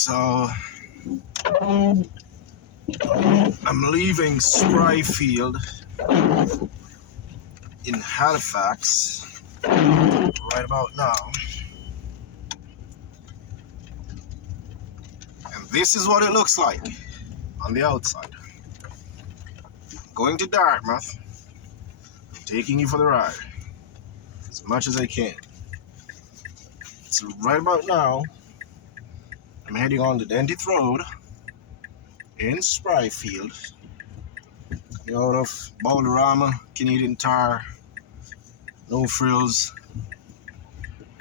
So I'm leaving Spryfield in Halifax right about now. And this is what it looks like on the outside. Going to Dartmouth, taking you for the ride as much as I can. So right about now, I'm heading on the Dartmouth Road in Spryfield, out of Balderrama, Canadian Tire, no frills.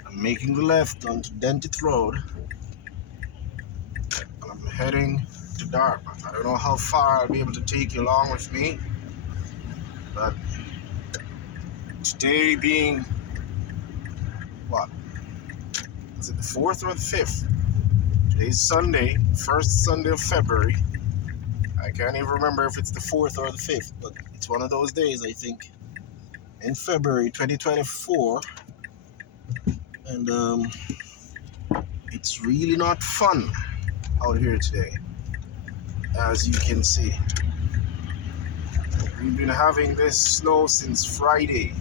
I'm making the left onto Dartmouth Road, and I'm heading to Dartmouth. I don't know how far I'll be able to take you along with me, but today being, what, is it the 4th or the 5th? Today's Sunday, first Sunday of February. I can't even remember if it's the 4th or the 5th, but it's one of those days, I think, in February 2024. And it's really not fun out here today, as you can see. We've been having this snow since Friday.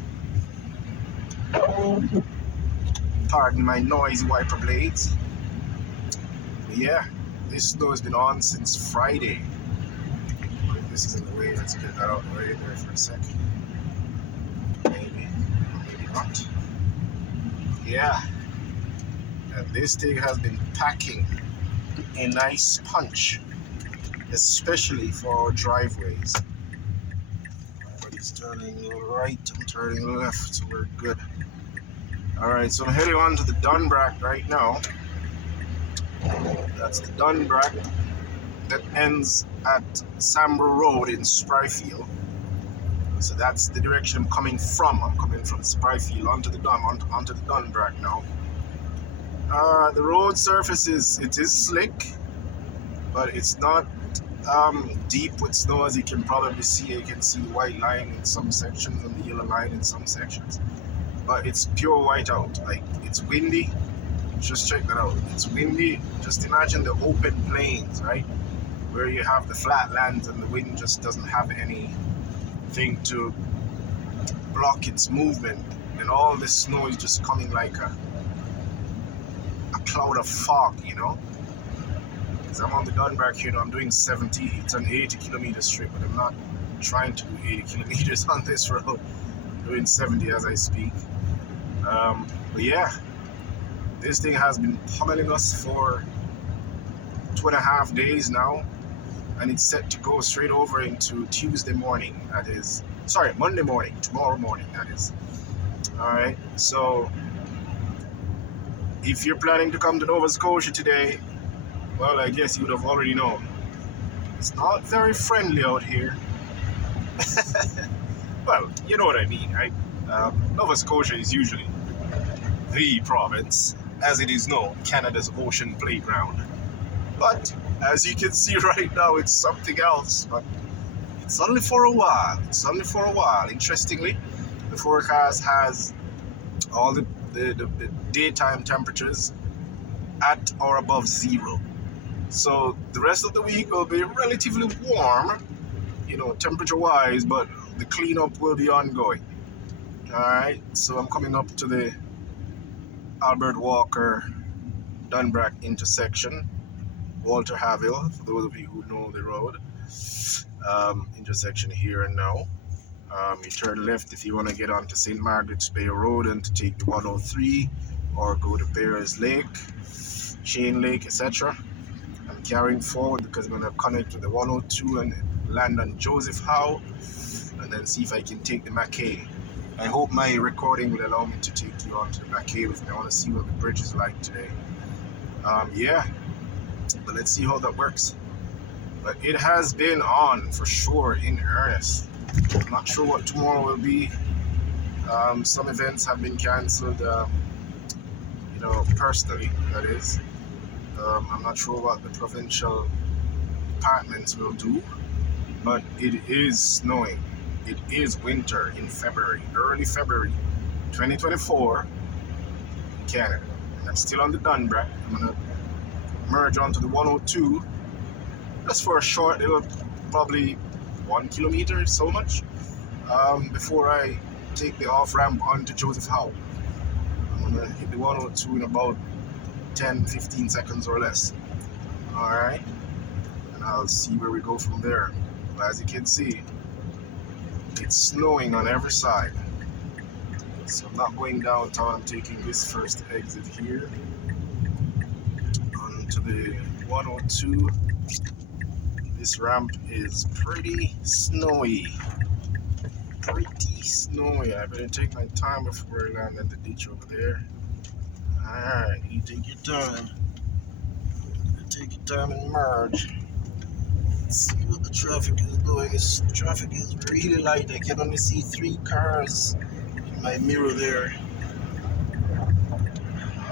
Pardon my noisy wiper blades. But yeah, this snow has been on since Friday. If this is in the way, let's get that out of the way there for a second. Maybe, or maybe not. Yeah, and this thing has been packing a nice punch, especially for our driveways. Everybody's turning right, I'm turning left, so we're good. Alright, so I'm heading on to the Dunbrack right now. That's the Dunbrack that ends at Sambro Road in Spryfield. So that's the direction I'm coming from. I'm coming from Spryfield onto the Dunbrack now. The road surface is slick, but it's not deep with snow, as you can probably see. You can see the white line in some sections and the yellow line in some sections. But it's pure white out. Like, it's windy. Just check that out. It's windy. Just imagine the open plains, right? Where you have the flat lands and the wind just doesn't have anything to block its movement. And all this snow is just coming like a cloud of fog, you know? Because I'm on the Dunbrack here now, I'm doing 70. It's an 80 kilometer strip, but I'm not trying to do 80 kilometers on this road. I'm doing 70 as I speak. But yeah, this thing has been pummeling us for 2.5 days now, and it's set to go straight over into Tuesday morning, Monday morning, tomorrow morning, that is. Alright, so if you're planning to come to Nova Scotia today, well, I guess you would have already known. It's not very friendly out here. Well, you know what I mean, right? Nova Scotia is usually the province, as it is known, Canada's ocean playground. But as you can see right now, it's something else. But it's only for a while. Interestingly, the forecast has all the daytime temperatures at or above 0. So the rest of the week will be relatively warm, temperature-wise, but the cleanup will be ongoing. Alright, so I'm coming up to the Albert Walker Dunbrack intersection, Walter Haville, for those of you who know the road, intersection here and now. You turn left if you want to get onto St. Margaret's Bay Road and to take the 103, or go to Bears Lake, Chain Lake, etc. I'm carrying forward because I'm going to connect to the 102 and land on Joseph Howe, and then see if I can take the Mackay. I hope my recording will allow me to take you onto the Mackay with me. I want to see what the bridge is like today. Yeah, but let's see how that works. But it has been on for sure, in earnest. I'm not sure what tomorrow will be. Some events have been cancelled, personally, that is. I'm not sure what the provincial departments will do, but it is snowing. It is winter in February, early February 2024 in Canada. And I'm still on the Dunbrack. I'm going to merge onto the 102 just for a short little, probably 1 kilometer, so much, before I take the off ramp onto Joseph Howe. I'm gonna hit the 102 in about 10-15 seconds or less. Alright, and I'll see where we go from there. But as you can see, it's snowing on every side. So I'm not going downtown, I'm taking this first exit here onto the 102. This ramp is pretty snowy. I better take my time before I land at the ditch over there. Alright, you take your time. Take your time and merge. Let's see what the traffic is doing. The traffic is really light. I can only see 3 cars in my mirror there.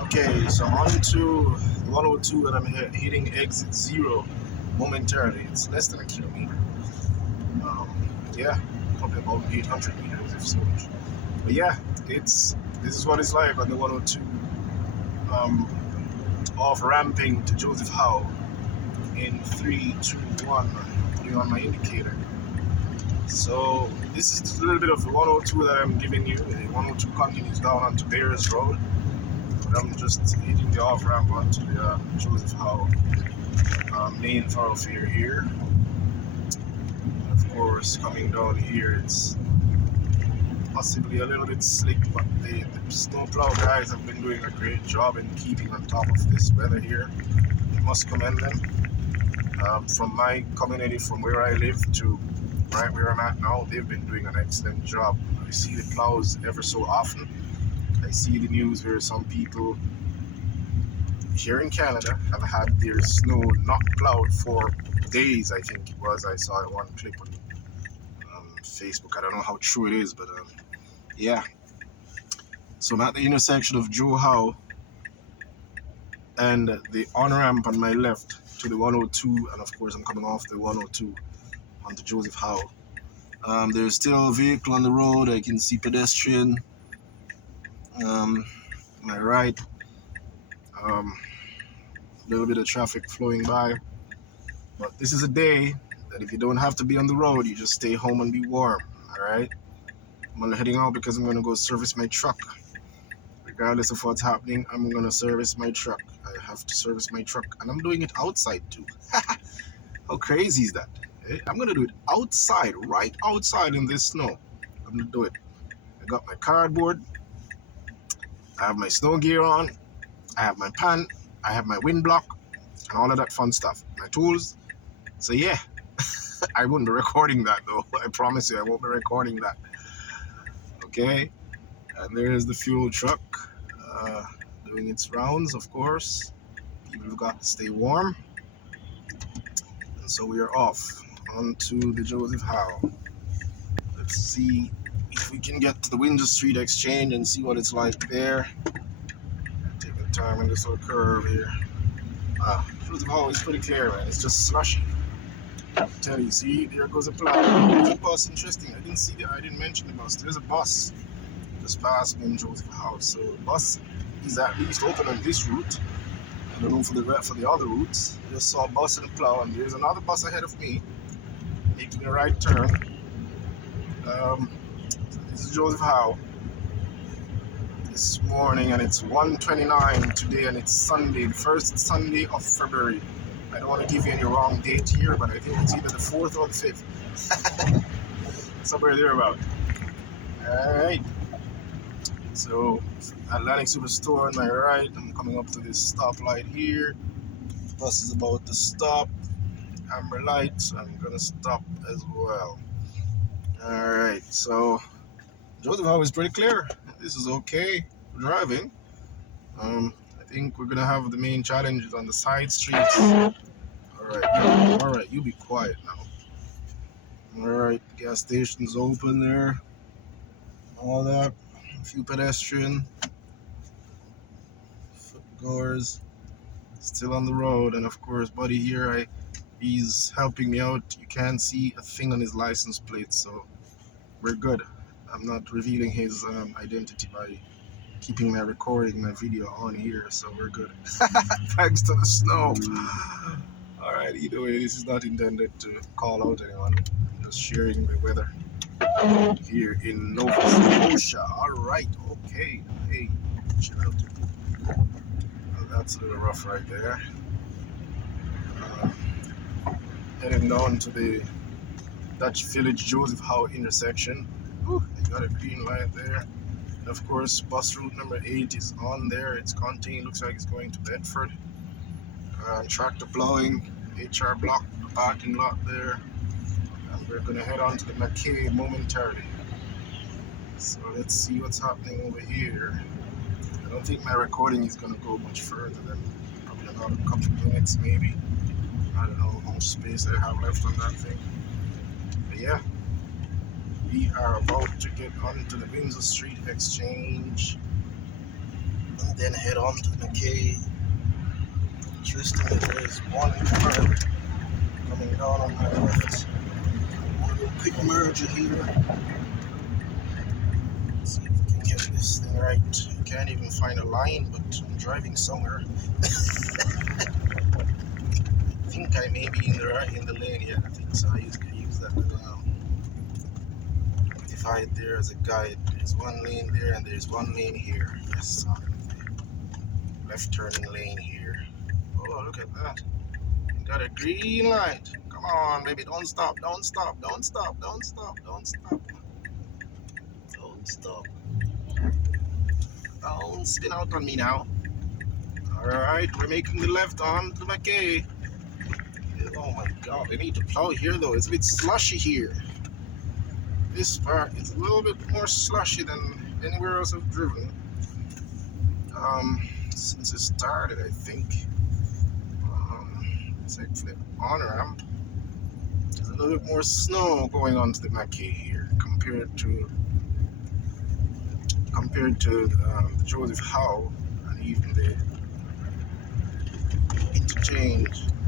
Okay, so on to the 102 that I'm hitting exit 0 momentarily. It's less than a kilometer. Yeah, probably about 800 meters if so much. But yeah, this is what it's like on the 102. Off ramping to Joseph Howe in 3, 2, 1, putting on my indicator. So this is a little bit of the 102 that I'm giving you. The 102 continues down onto Bears Road, but I'm just hitting the off ramp onto the Joseph Howe main thoroughfare here. And of course, coming down here, it's possibly a little bit slick, but the snowplow guys have been doing a great job in keeping on top of this weather here. I must commend them. From my community, from where I live to right where I'm at now, they've been doing an excellent job. I see the plows ever so often. I see the news where some people here in Canada have had their snow not plowed for days, I think it was. I saw one clip on Facebook. I don't know how true it is, but yeah. So I'm at the intersection of Joe Howe and the on-ramp on my left to the 102, and of course I'm coming off the 102 onto Joseph Howe. There's still a vehicle on the road. I can see pedestrian. My right, a little bit of traffic flowing by. But this is a day that if you don't have to be on the road, you just stay home and be warm. All right. I'm heading out because I'm gonna go service my truck. Regardless of what's happening, I'm gonna service my truck. I have to service my truck, and I'm doing it outside too. How crazy is that? I'm gonna do it outside, right outside in this snow. I'm gonna do it. I got my cardboard. I have my snow gear on. I have my pan. I have my wind block, and all of that fun stuff. My tools. So yeah, I wouldn't be recording that though. I promise you, I won't be recording that. Okay. And there's the fuel truck doing its rounds, of course. People have got to stay warm. And so we are off onto the Joseph Howe. Let's see if we can get to the Windsor Street Exchange and see what it's like there. Taking time in this little curve here. Joseph Howe is pretty clear, man. It's just slushy. I tell you, see, there goes a plow. There's a bus, interesting. I didn't mention the bus. There's a bus just past me in Joseph Howe. So the bus is at least open on this route. I don't know for the other routes. I just saw a bus and a plow, and there's another bus ahead of me making a right turn. This is Joseph Howe this morning, and it's 1:29 today, and it's Sunday, the first Sunday of February. I don't want to give you any wrong date here, but I think it's either the 4th or the 5th. Somewhere thereabout. Alright. So, Atlantic Superstore on my right. I'm coming up to this stoplight here. The bus is about to stop. Amber light, so I'm gonna stop as well. Alright, so Joseph Howe is pretty clear. This is okay for driving. I think we're gonna have the main challenges on the side streets. Alright, you be quiet now. Alright, gas station's open there. All that. A few pedestrian. Footgoers still on the road, and of course buddy here, he's helping me out. You can't see a thing on his license plate, so we're good. I'm not revealing his identity by keeping my recording, my video on here, so we're good. Thanks to the snow. Alright, either way, this is not intended to call out anyone. I'm just sharing the weather here in Nova Scotia. Alright, okay. Hey, chill out. Well, that's a little rough right there. Heading down to the Dutch Village Joseph Howe intersection. Whew, they got a green light there. And of course, bus route number 8 is on there. It's contained, looks like it's going to Bedford. Tractor plowing, HR blocked the parking lot there. And we're going to head on to the Mackay momentarily. So let's see what's happening over here. I don't think my recording is going to go much further than probably another couple of minutes maybe. I don't know how much space I have left on that thing. But yeah, we are about to get onto the Windsor Street Exchange and then head on to Mackay. Interestingly, there is one car coming down on my left. I'm going to do a quick merger here. Let's see if we can get this thing right. I can't even find a line, but I'm driving somewhere. I think I may be in the lane. Yeah, I think so. I use that divide there as a guide. There's one lane there and there's one lane here. Yes, left turning lane here. Oh, look at that. Got a green light. Come on, baby. Don't stop. Don't stop. Don't stop. Don't stop. Don't stop. Don't stop. Don't spin out on me now. Alright, we're making the left on to Mackay. Oh my god, I need to plow here though. It's a bit slushy here. This part is a little bit more slushy than anywhere else I've driven. Since it started, I think. It's actually on ramp. There's a little bit more snow going on to the Mackay here compared to the Joseph Howe and even the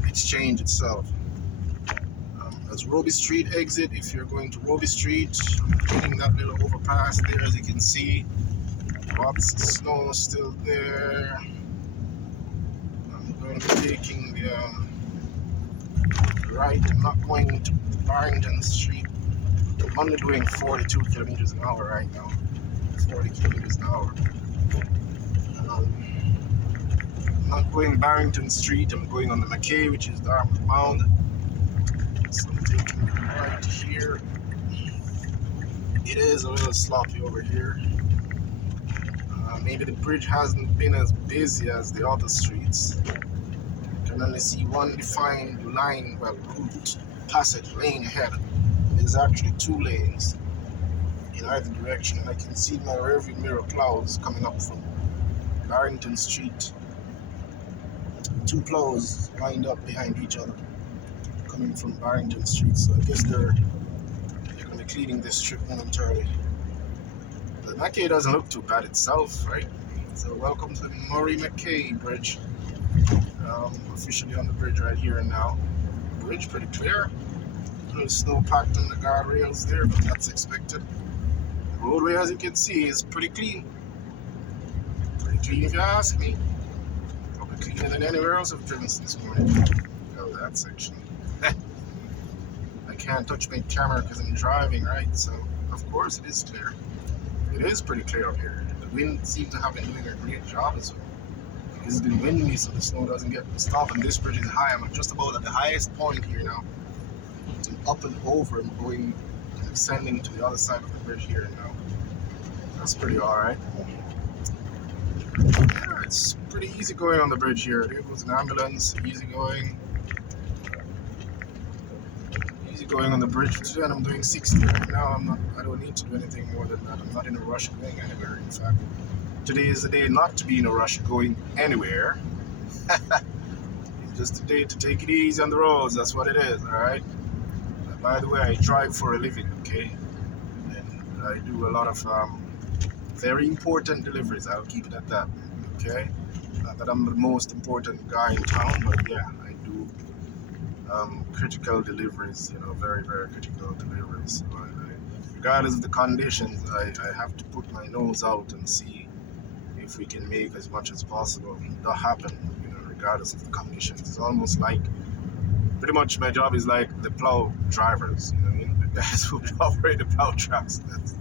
exchange itself. As Roby Street exit, if you're going to Roby Street, hitting that little overpass there, as you can see, lots of snow still there. I'm going to be taking the right. I'm not going to Barrington Street. I'm only doing 42 kilometers an hour right now. 40 kilometers an hour. I'm not going Barrington Street. I'm going on the Mackay, which is Dartmouth bound. So I'm taking the right here. It is a little sloppy over here. Maybe the bridge hasn't been as busy as the other streets. You can only see one defined line, well, route, passage lane ahead. There's actually 2 lanes in either direction, and I can see my rearview mirror clouds coming up from Barrington Street. 2 plows lined up behind each other coming from Barrington Street, so I guess they're going to be cleaning this strip momentarily. The Mackay doesn't look too bad itself, right? So welcome to the Murray Mackay Bridge. Officially on the bridge right here and now. Bridge pretty clear. A little snow packed on the guardrails there, but that's expected. The roadway, as you can see, is pretty clean. Pretty clean if you ask me. Probably cleaner than anywhere else I've driven this morning. Oh, that section. I can't touch my camera because I'm driving, right? So, of course, it is clear. It is pretty clear up here. The wind seems to have been doing a great job as well. It's been windy, so the snow doesn't get to stop. And this bridge is high. I'm just about at the highest point here now. It's up and over and going and ascending to the other side of the bridge here now. That's pretty alright. Yeah, it's pretty easy going on the bridge here. There goes an ambulance, easy going. Easy going on the bridge today, and I'm doing 60 right now. I don't need to do anything more than that. I'm not in a rush going anywhere, in fact. Today is the day not to be in a rush going anywhere. It's just a day to take it easy on the roads. That's what it is, alright? By the way, I drive for a living, okay? And I do a lot of very important deliveries. I'll keep it at that, okay? Not that I'm the most important guy in town, but yeah, I do critical deliveries, very, very critical deliveries. So regardless of the conditions, I have to put my nose out and see if we can make as much as possible that happen, regardless of the conditions. It's almost like pretty much my job is like the plow drivers, you know what I mean? The guys who operate the plow trucks. That's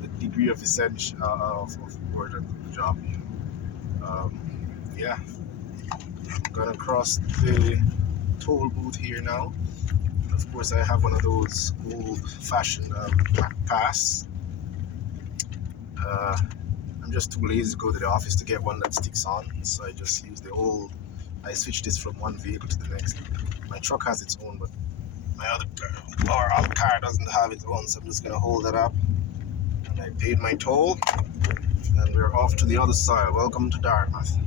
the degree of essential of importance of the job. Yeah, I'm gonna cross the toll booth here now. Of course, I have one of those old-fashioned pass. I'm just too lazy to go to the office to get one that sticks on, so I just use the old. I switch this from one vehicle to the next. My truck has its own, but my other car doesn't have its own, so I'm just gonna hold it up. And I paid my toll, and we're off to the other side. Welcome to Dartmouth.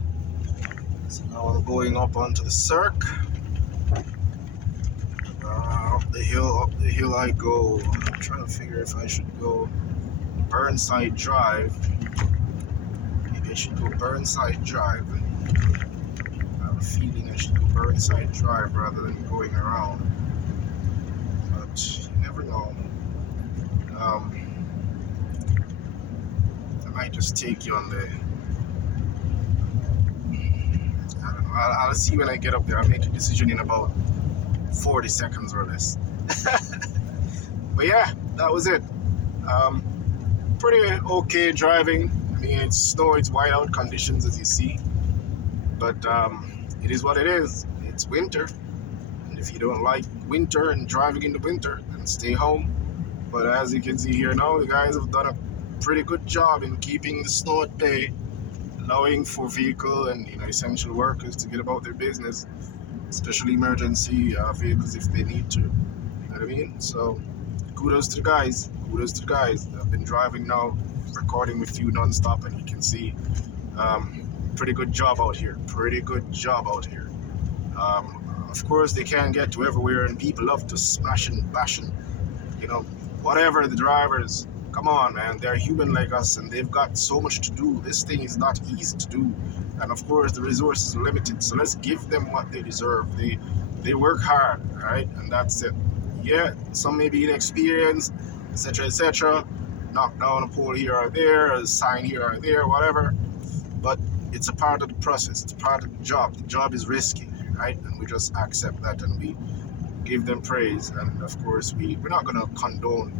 So now I'm going up onto the circ. Up the hill I go. I'm trying to figure if I should go Burnside Drive. Maybe I should go Burnside Drive. I have a feeling I should go Burnside Drive rather than going around. But you never know. I might just take you on the. I don't know. I'll see when I get up there. I'll make a decision in about 40 seconds or less. But yeah, that was it. Pretty okay driving. I mean, it's snow, it's whiteout conditions as you see. But it is what it is. It's winter. And if you don't like winter and driving in the winter, then stay home. But as you can see here now, the guys have done a pretty good job in keeping the snow at bay, allowing for vehicle and essential workers to get about their business, especially emergency vehicles if they need to. You know what I mean? So kudos to the guys. Kudos to the guys. I've been driving now, recording with you non-stop, and you can see pretty good job out here. Pretty good job out here. Of course, they can't get to everywhere, and people love to smash and bash and, whatever the drivers. Come on, man. They're human like us, and they've got so much to do. This thing is not easy to do. And of course, the resources are limited. So let's give them what they deserve. They work hard, right? And that's it. Yeah, some may be inexperienced, etc. Knock down a pole here or there, a sign here or there, whatever. But it's a part of the process. It's a part of the job. The job is risky, right? And we just accept that and we give them praise. And of course, we're not going to condone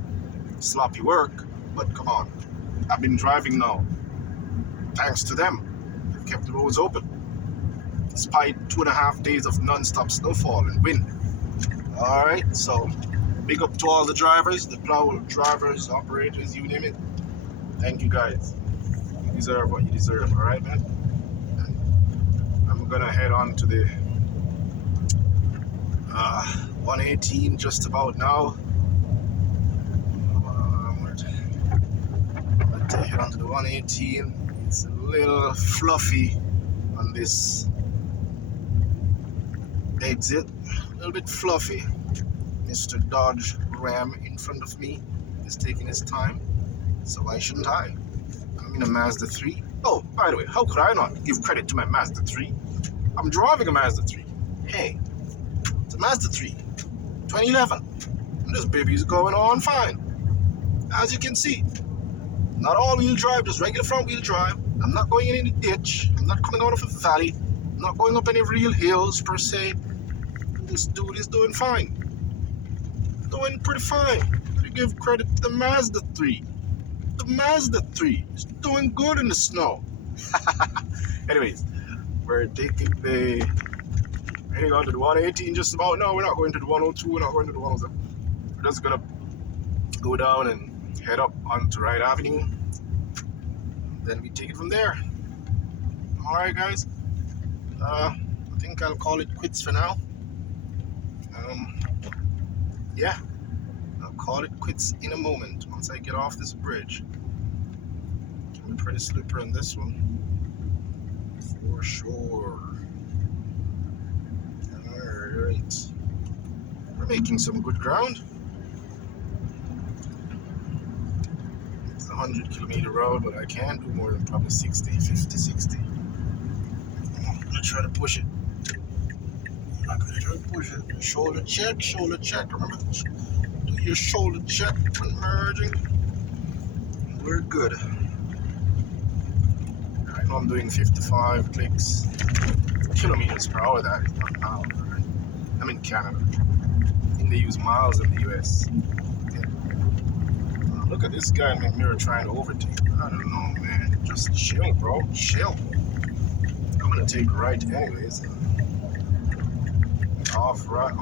sloppy work, but come on. I've been driving now. Thanks to them. They've kept the roads open. Despite 2.5 days of non-stop snowfall and wind. Alright, so big up to all the drivers, the plow drivers, operators, you name it. Thank you guys. You deserve what you deserve, alright, man? And I'm gonna head on to the 118 just about now. To head on to the 118. It's a little fluffy on this exit. A little bit fluffy. Mr. Dodge Ram in front of me is taking his time. So why shouldn't I? I'm in a Mazda 3. Oh, by the way, how could I not give credit to my Mazda 3? I'm driving a Mazda 3. Hey, it's a Mazda 3. 2011. And this baby's going on fine. As you can see. Not all-wheel drive, just regular front-wheel drive. I'm not going in any ditch. I'm not coming out of a valley. I'm not going up any real hills, per se. This dude is doing fine. Doing pretty fine. Gotta give credit to the Mazda 3. The Mazda 3 is doing good in the snow. Anyways, we're heading on to the 118 just about now. We're not going to the 102. We're not going to the 107. We're just going to go down and head up onto Wright Avenue. Then we take it from there. Alright guys. I think I'll call it quits for now. Yeah. I'll call it quits in a moment once I get off this bridge. Can be pretty slippery on this one. For sure. Alright. We're making some good ground. 100-kilometer road, but I can't do more than probably 50, 60. I'm gonna try to push it. Shoulder check. Remember, do your shoulder check when merging. We're good. now I'm doing 55 kilometers per hour. That not hour. Right? I'm in Canada. I think they use miles in the US. Yeah. Look at this guy in McMurray trying to overtake. I don't know, man. Just chill, bro. Chill. I'm gonna take a right anyways. Off right.